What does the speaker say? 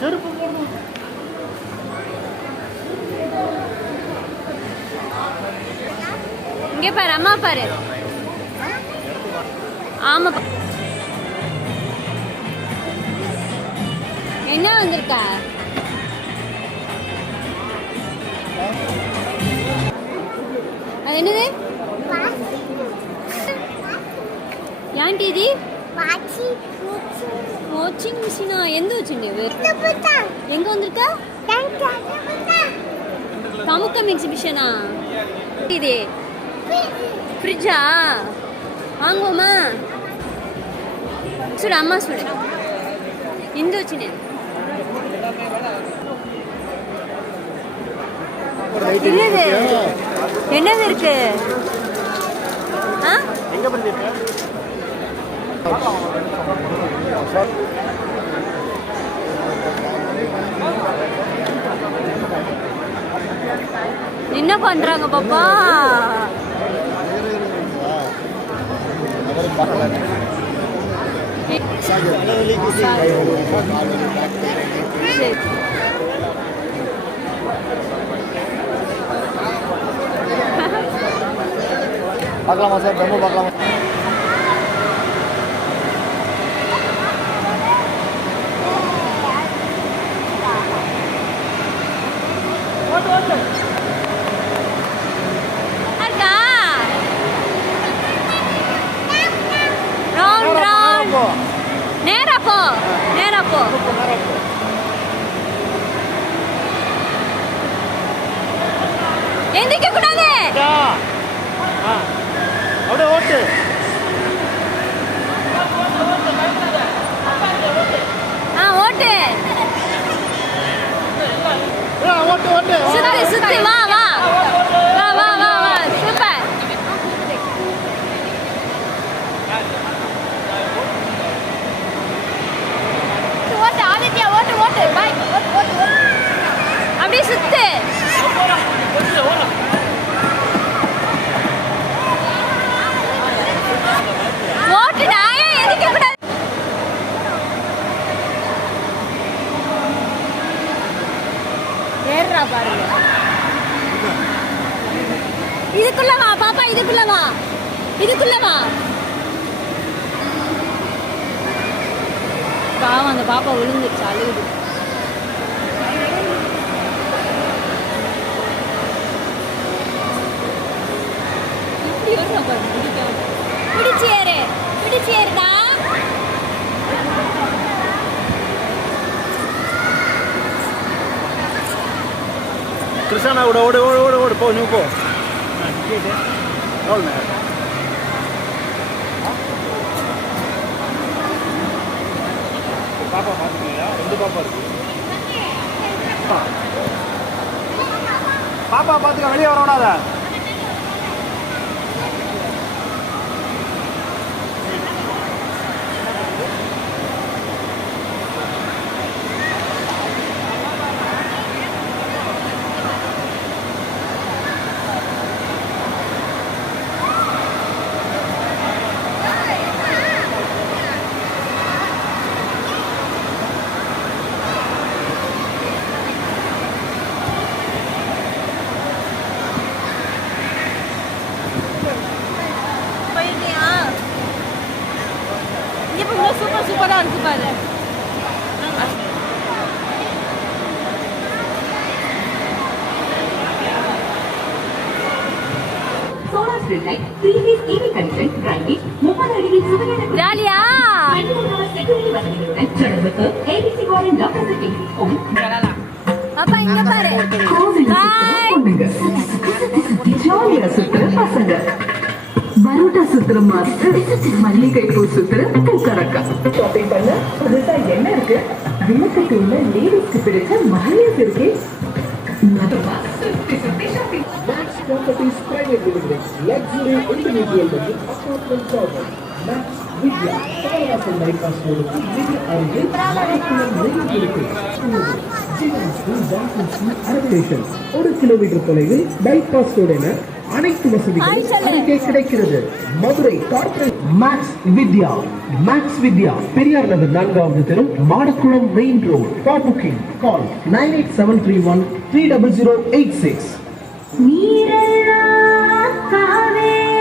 செருப்பு போடணும். இங்கே பாரு, அம்மா பாரு. ஆமா, என்ன வந்திருக்கா? அது என்னது? ఏంటి ఇది? Washing machine. ఎందు వచ్చింది? எங்க வந்திருக்கா? கமுக்கம் எக்ஸிபிஷனா இது? ஃப்ரிட்ஜா வாங்குவோமா? చూడు అమ్మ చూడు ఇందు వచ్చింది. என்னது என்னது இருக்கு? என்ன பண்றாங்க பாப்பா? பார்க்கலாமா சார்? ரொம்ப பார்க்கலாமா? நேரா போ, நேரா போ. எந்திரிக்க கூடாது. அப்படியே ஓட்டு. ஓட்டு ஓட்டு ஓட்டு. சுத்து சுத்து. வா வா வா வா வா வா. சூப்பர். ஓட்டு ஆதித்யா, ஓட்டு ஓட்டு. பைக் ஓட்டு ஓட்டு ஓட்டு. அப்படியே சுத்து. ஓட்டுடா, எதுக்கு கூடாது? ஏறா பாருங்க. இதுக்குள்ள வா பாப்பா, இதுக்குள்ள வா, இதுக்குள்ள வா. பாவம், அந்த பாப்பா விழுந்துருச்சு, அழுகுது. பிடிச்சு ஏறு, பிடிச்சு ஏறுடா. கிருஷ்ணா ஓடு ஓடு ஓடு ஓடு ஓடு. போ நீ போ. பாப்பா பார்த்துக்கீங்களா? 2 பாப்பா இருக்கு. பாப்பா பார்த்துக்க, வெளியே வர விடாத. சூப்பர் சூப்பரா இருக்கு பாரு. ஜாலியா? அப்பா இங்க பாரு. ஜாலியா சுத்துற பசங்க, பரோட்டா சுத்துற மாஸ்டர், மல்லிகை பூ சுத்துற பூக்கரக்கா. ஷாப்பிங் பண்ண புதுசா என்ன இருக்கு? விளக்கத்து உள்ள லேடிஸ்க்கு பிடிச்ச மஹியஸ் இருக்கு. Max Properties Private Limited, luxury individual living apartment project. Max Vidya, Palavasam bypass road, Vidya அருகில் மலைக்குளம் ரயில் இருக்கு. ஜிஎம்சி பேங்கிங் அரைவேஷன் 1 கிலோமீட்டர் தொலைவில் பைபாஸ் ரோடு என அனைத்து அனைத்து வசதிகளும் அருகே கிடைக்கிறது. Madurai corporate Max Vidya. Max Vidya Periyar Nagar 4வது தெரு, Madakulam main road. For booking call 9873130086. நீரெல்லாம் காவேரி